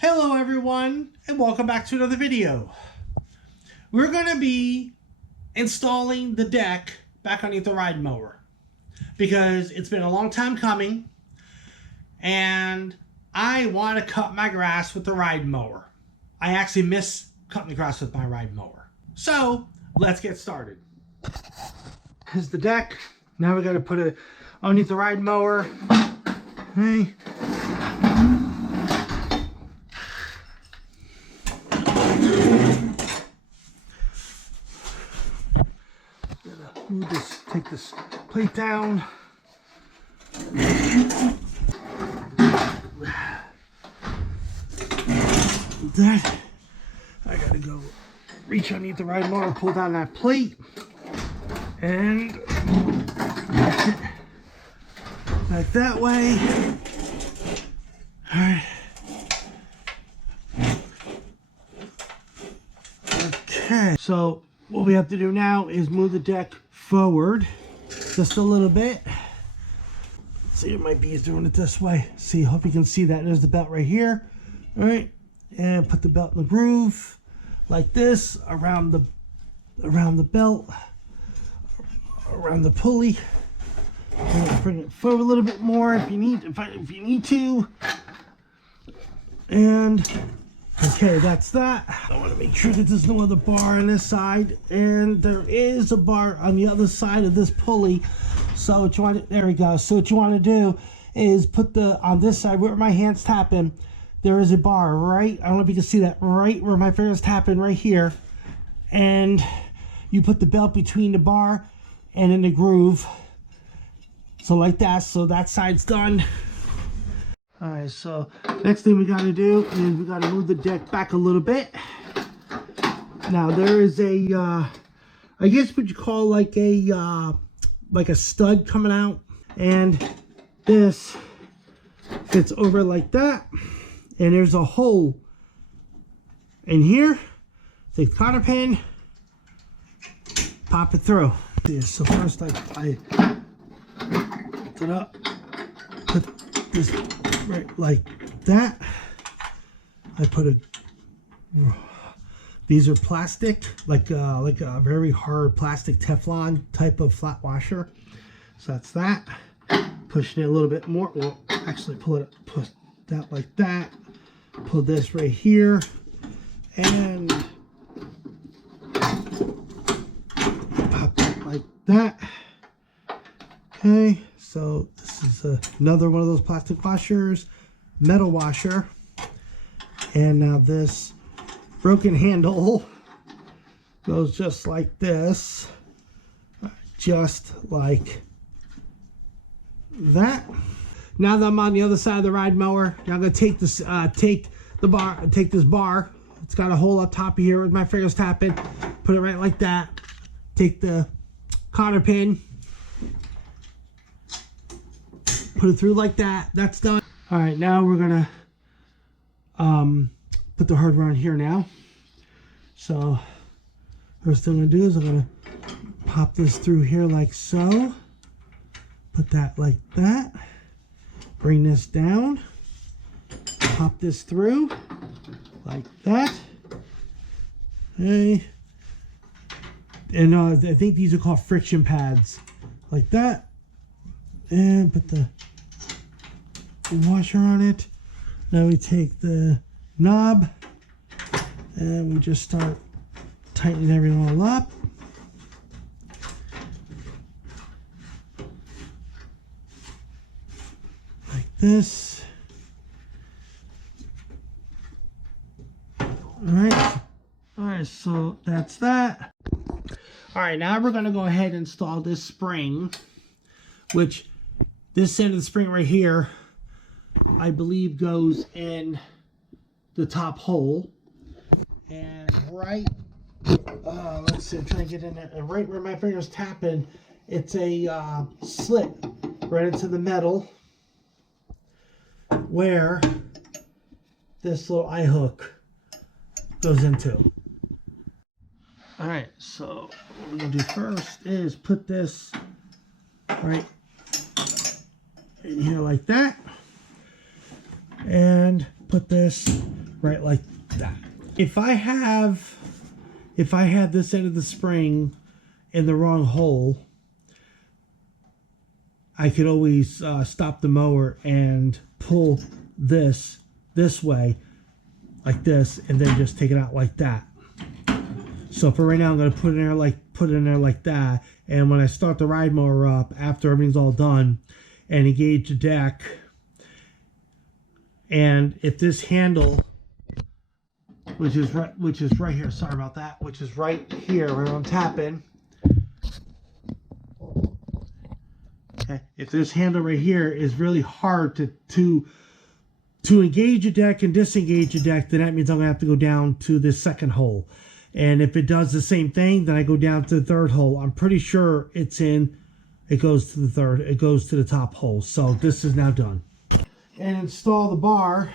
Hello everyone, and welcome back to another video. We're going to be installing the deck back underneath the ride mower because it's been a long time coming and I want to cut my grass with the ride mower. I actually miss cutting the grass with my ride mower. So let's get started. Here's the deck. Now we got to put it underneath the ride mower. Okay. Move this, take this plate down. That I gotta go reach underneath the ride mower, pull down that plate, and like that way. All right. Okay. So what we have to do now is move the deck forward just a little bit. See, it might be doing it this way. See, hope you can see that. There's the belt right here. All right, and put the belt in the groove like this around the belt, around the pulley. Bring it forward a little bit more if you need to. And okay, that's that. I want to make sure that there's no other bar on this side, and there is a bar on the other side of this pulley. So what you want to, there we go. So what you want to do is put on this side where my hand's tapping, there is a bar right, I don't know if you can see that, right where my finger's tapping right here. And you put the belt between the bar and in the groove. So like that, so that side's done. All right, so next thing we got to do is we got to move the deck back a little bit. Now there is a, I guess what you call like a stud coming out, and this fits over like that, and there's a hole in here. Take the cotter pin, pop it through. Yeah, so first I put it up, put this right like that. I put these are plastic, like a very hard plastic Teflon type of flat washer. So that's that. Pushing it a little bit more. Well, actually put that like that. Pull this right here and pop it like that. Okay, so this is another one of those plastic washers, metal washer. And now this broken handle goes just like this, just like that. Now that I'm on the other side of the ride mower, now I'm gonna take this, take this bar. It's got a hole up top of here with my fingers tapping. Put it right like that. Take the cotter pin, put it through like that. That's done. All right, now we're gonna put the hardware on here now. So first thing I'm gonna do is I'm gonna pop this through here like so. Put that like that. Bring this down. Pop this through like that. Okay. And I think these are called friction pads. Like that. And put the washer on it. Now we take the knob and we just start tightening everything all up. Like this. Alright, so that's that. Alright, now we're going to go ahead and install this spring, which this end of the spring right here, I believe goes in the top hole. And right, let's see, I'm trying to get in there. And right where my finger's tapping, it's a slit right into the metal where this little eye hook goes into. All right, so what we're gonna do first is put this right in here like that, and put this right like that. If I have this end of the spring in the wrong hole, I could always stop the mower and pull this way like this, and then just take it out like that. So for right now, I'm going to put it in there like that. And when I start the ride mower up, after everything's all done, and engage the deck, and if this handle, which is right here, sorry about that, which is right here where I'm tapping. Okay, if this handle right here is really hard to engage a deck and disengage a deck, then that means I'm gonna have to go down to this second hole. And if it does the same thing, then I go down to the third hole. I'm pretty sure it goes to the third, it goes to the top hole. So this is now done. And install the bar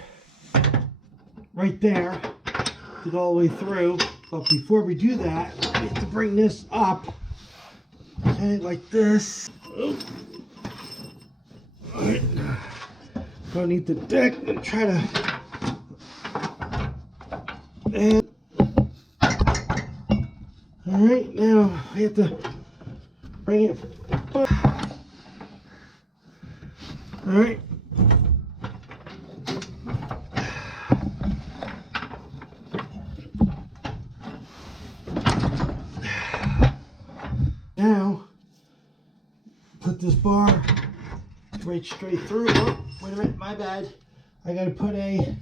right there to go all the way through. But before we do that, we have to bring this up, okay, like this. Oh. All right. Underneath the deck and try to, and all right, now we have to bring it up. All right. Now put this bar right straight through. Oh, wait a minute, my bad. I gotta put a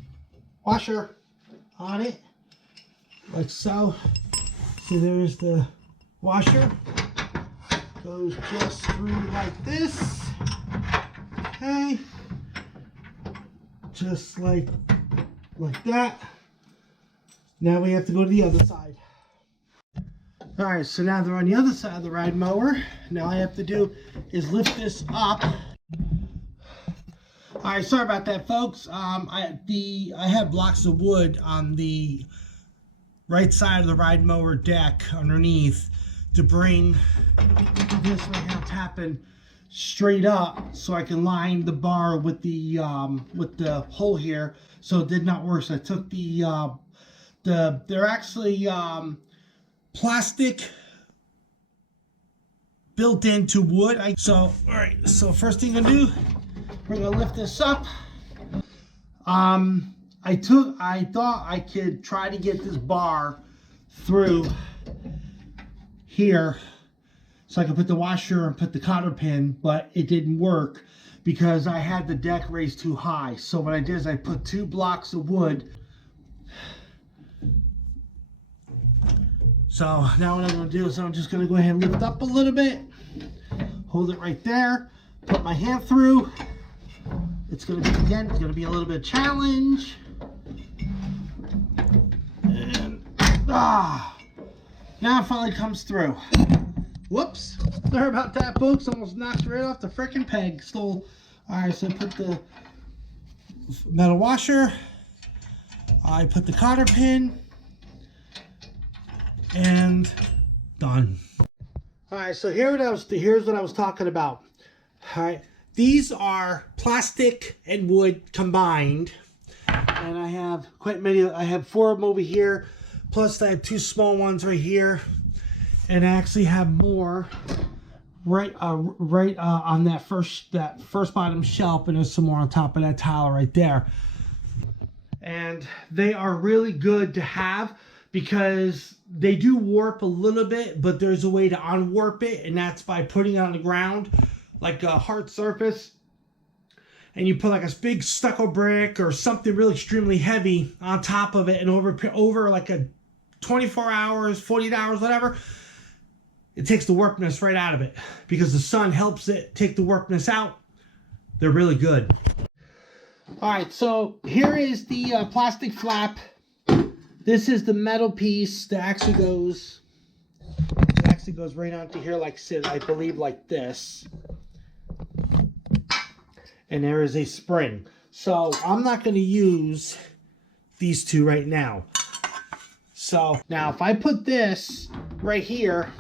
washer on it, like so. See, there's the washer. Goes just through like this. Okay. Just like that. Now we have to go to the other side. All right, so now they're on the other side of the ride mower. Now all I have to do is lift this up. All right, sorry about that, folks. I have blocks of wood on the right side of the ride mower deck underneath to bring this right here, I'm tapping straight up so I can line the bar with the hole here. So it did not work. So I took they're actually plastic built into wood. All right, so first thing I'm gonna do, we're gonna lift this up. I thought I could try to get this bar through here so I could put the washer and put the cotter pin, but it didn't work because I had the deck raised too high. So what I did is I put 2 blocks of wood. So now what I'm going to do is I'm just going to go ahead and lift up a little bit, hold it right there, put my hand through. It's going to be, again, it's going to be a little bit of challenge. And, now it finally comes through. Whoops, sorry about that, folks. Almost knocked right off the frickin' peg. All right, so I put the metal washer. I put the cotter pin. And done. All right, so here's what I was talking about. All right, these are plastic and wood combined, and I have quite many. I have 4 of them over here, plus I have 2 small ones right here, and I actually have more right on that first bottom shelf, and there's some more on top of that tile right there. And they are really good to have, because they do warp a little bit, but there's a way to unwarp it, and that's by putting it on the ground like a hard surface, and you put like a big stucco brick or something really extremely heavy on top of it, and over like a 24 hours, 48 hours, whatever, it takes the warpness right out of it because the sun helps it take the warpness out. They're really good. All right, so here is the plastic flap. This is the metal piece that actually goes right onto here, like I believe like this. And there is a spring. So I'm not going to use these 2 right now. So now if I put this right here,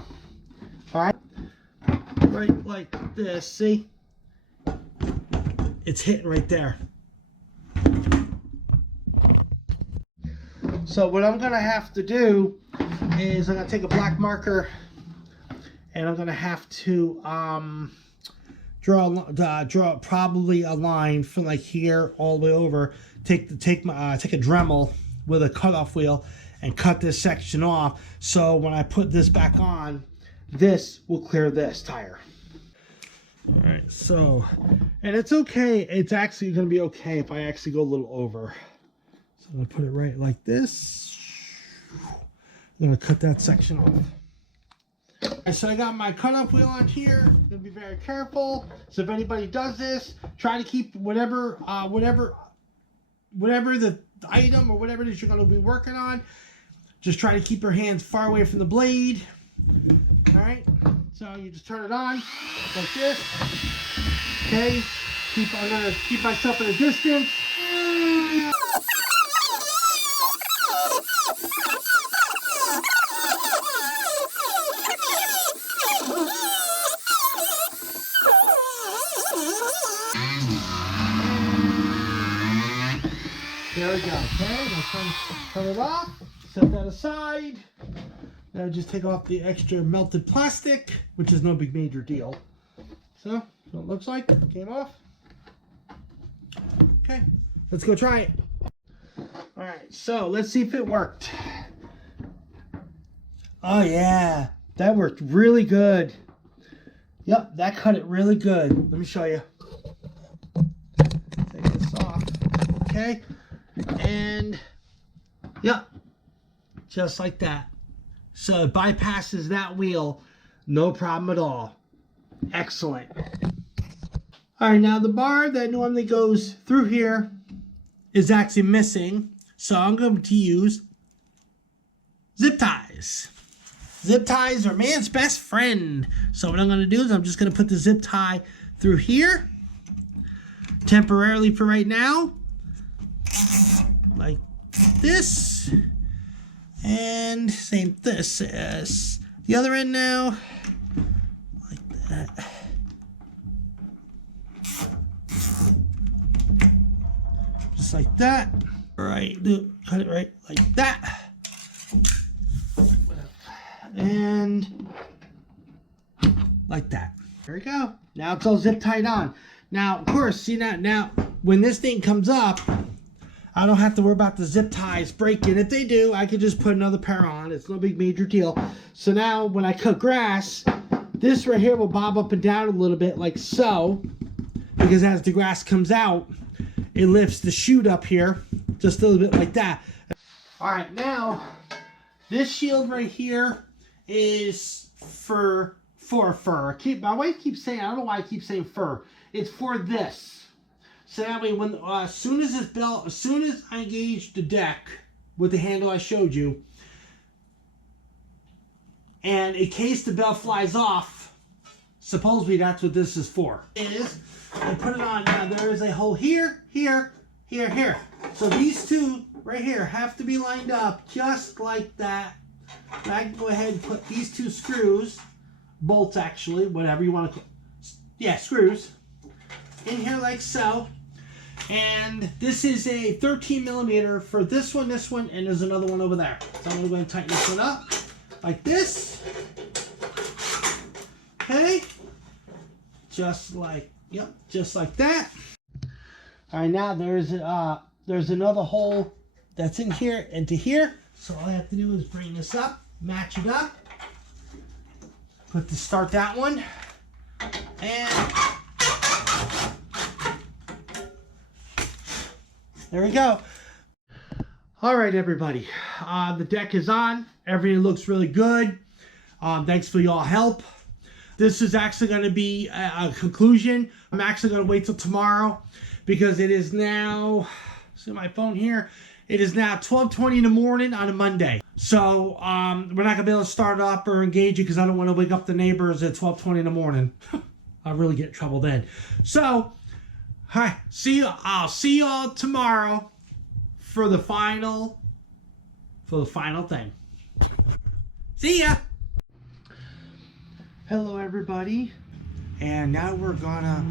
all right, right like this, see? It's hitting right there. So what I'm gonna have to do is I'm gonna take a black marker and I'm gonna have to draw probably a line from like here all the way over. Take a Dremel with a cutoff wheel and cut this section off. So when I put this back on, this will clear this tire. All right, so, and it's okay. It's actually going to be okay if I actually go a little over. So I'm going to put it right like this. I'm going to cut that section off. All right, so I got my cutoff wheel on here. I'm going to be very careful. So if anybody does this, try to keep whatever the item or whatever it is you're going to be working on, just try to keep your hands far away from the blade. All right, so you just turn it on like this. Okay, I'm gonna keep myself at a distance. There we go. Okay, now turn it off. Set that aside. Now just take off the extra melted plastic, which is no big major deal. So it looks like it came off. Okay, let's go try it. All right, so let's see if it worked. Oh yeah, that worked really good. Yep, that cut it really good. Let me show you. Take this off. Okay, and yep, just like that. So it bypasses that wheel, no problem at all. Excellent. All right, now the bar that normally goes through here is actually missing. So I'm going to use zip ties. Zip ties are man's best friend. So what I'm going to do is I'm just going to put the zip tie through here temporarily for right now, like this. And same this as the other end now, like that. Just like that. All right, cut it right like that. And like that. There we go. Now it's all zip tied on. Now, of course, see now when this thing comes up, I don't have to worry about the zip ties breaking. If they do, I could just put another pair on. It's no big major deal. So now when I cut grass, this right here will bob up and down a little bit like so, because as the grass comes out, it lifts the chute up here just a little bit like that. All right, now this shield right here is for fur. My wife keeps saying, I don't know why I keep saying fur. It's for this. So that way, when as soon as I engage the deck with the handle I showed you, and in case the bell flies off, supposedly that's what this is for. I put it on. Now there is a hole here, here. So these two right here have to be lined up just like that. And I can go ahead and put these two screws, bolts actually, whatever you want to call, yeah, screws, in here like so. And this is a 13 millimeter for this one, and there's another one over there. So I'm going to go ahead and tighten this one up like this. Okay. Just like, yep, just like that. All right, now there's another hole that's in here into here. So all I have to do is bring this up, match it up, start that one, and there we go. All right, everybody. The deck is on. Everything looks really good. Thanks for y'all help. This is actually going to be a conclusion. I'm actually going to wait till tomorrow because it is now, see my phone here, it is now 12:20 in the morning on a Monday. So we're not going to be able to start up or engage it because I don't want to wake up the neighbors at 12:20 in the morning. I'll really get in trouble then. So, hi, I'll see y'all tomorrow for the final thing. See ya. Hello everybody. And now we're gonna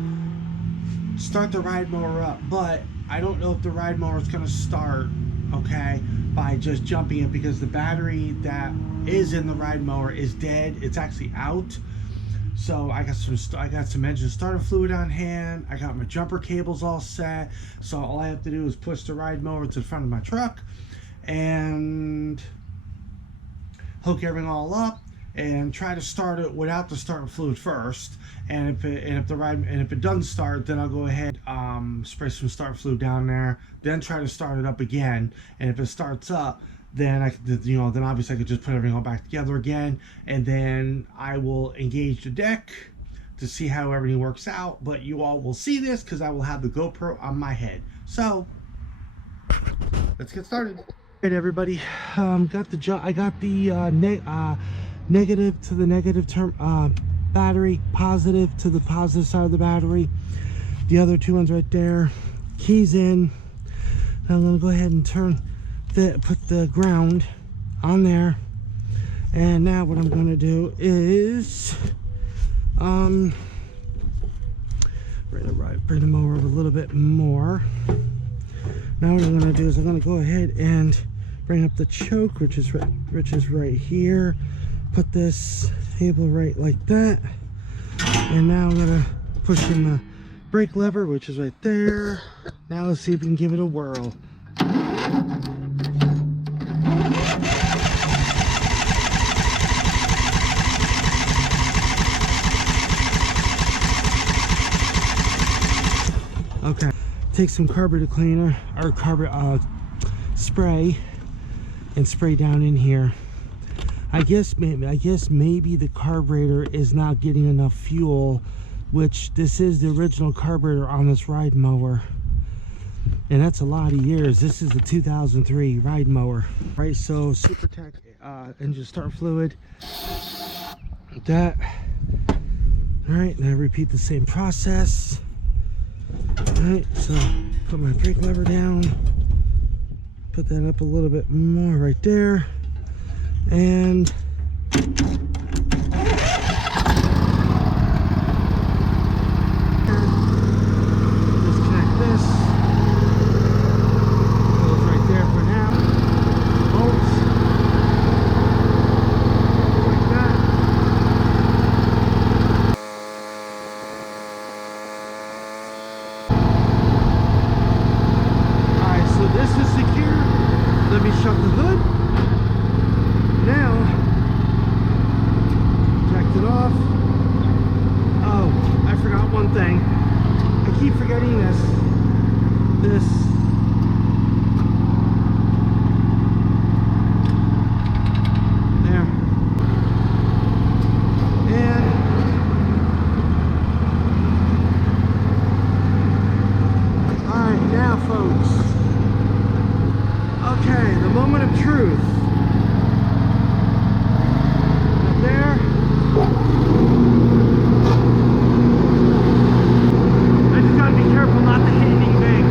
start the ride mower up, but I don't know if the ride mower is gonna start okay, by just jumping it, because the battery that is in the ride mower is dead. It's actually out. So I got some engine starter fluid on hand. I got my jumper cables all set. So all I have to do is push the ride mower to the front of my truck and hook everything all up and try to start it without the starter fluid first. And if it doesn't start, then I'll go ahead spray some starter fluid down there, then try to start it up again. And if it starts up, then then obviously I could just put everything all back together again, and then I will engage the deck to see how everything works out. But you all will see this because I will have the GoPro on my head. So let's get started. All right, everybody, I got the negative to the negative term battery, positive to the positive side of the battery. The other two ones right there. Keys in. Now I'm gonna go ahead and put the ground on there. And now what I'm gonna do is bring the mower over a little bit more. Now what I'm gonna do is I'm gonna go ahead and bring up the choke, which is right here. Put this table right like that. And now I'm gonna push in the brake lever, which is right there. Now let's see if we can give it a whirl. Okay, take some carburetor cleaner or spray and spray down in here. I guess maybe the carburetor is not getting enough fuel, which this is the original carburetor on this ride mower, and that's a lot of years. This is the 2003 ride mower, right? So Super Tech engine start fluid, like that. All right, now repeat the same process. All right, so put my brake lever down, put that up a little bit more right there, and disconnect this. Goes right there for now. Bolts like that. Alright, so this is secure. Let me shut the hood. Now, jacked it off. Oh, I forgot one thing. I keep forgetting this. There. And alright, now folks. Okay, the moment of truth. There. I just gotta be careful not to hit anything big.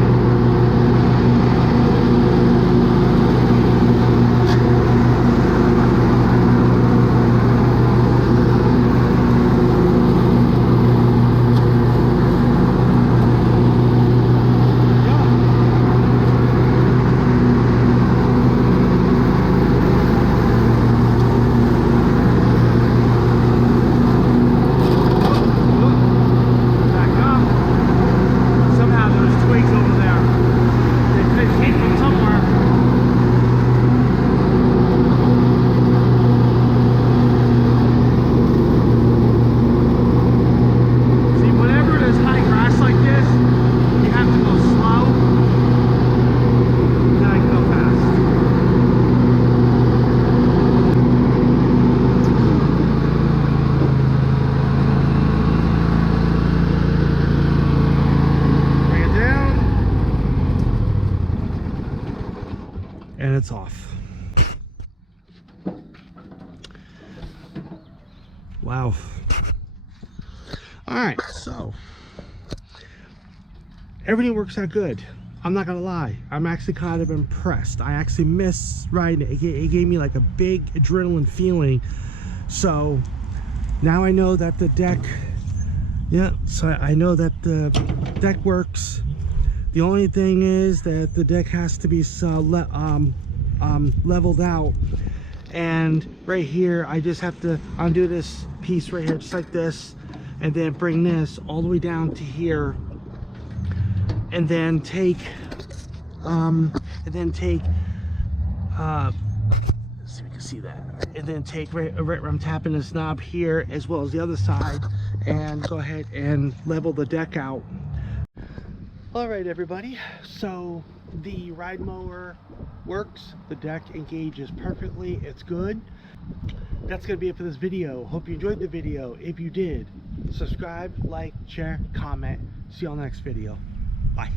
And it's off. Wow. All right, so everything works out good. I'm not gonna lie, I'm actually kind of impressed. I actually miss riding it. It gave me like a big adrenaline feeling. So now I know that the deck, yeah, so I know that the deck works. The only thing is that the deck has to be leveled out. And right here, I just have to undo this piece right here, just like this, and then bring this all the way down to here, and then take, let's see if you can see that, and then take right where I'm tapping this knob here, as well as the other side, and go ahead and level the deck out. All right, everybody, so the ride mower works, the deck engages perfectly, it's good. That's gonna be it for this video. Hope you enjoyed the video. If you did, subscribe, like, share, comment. See you on the next video. Bye.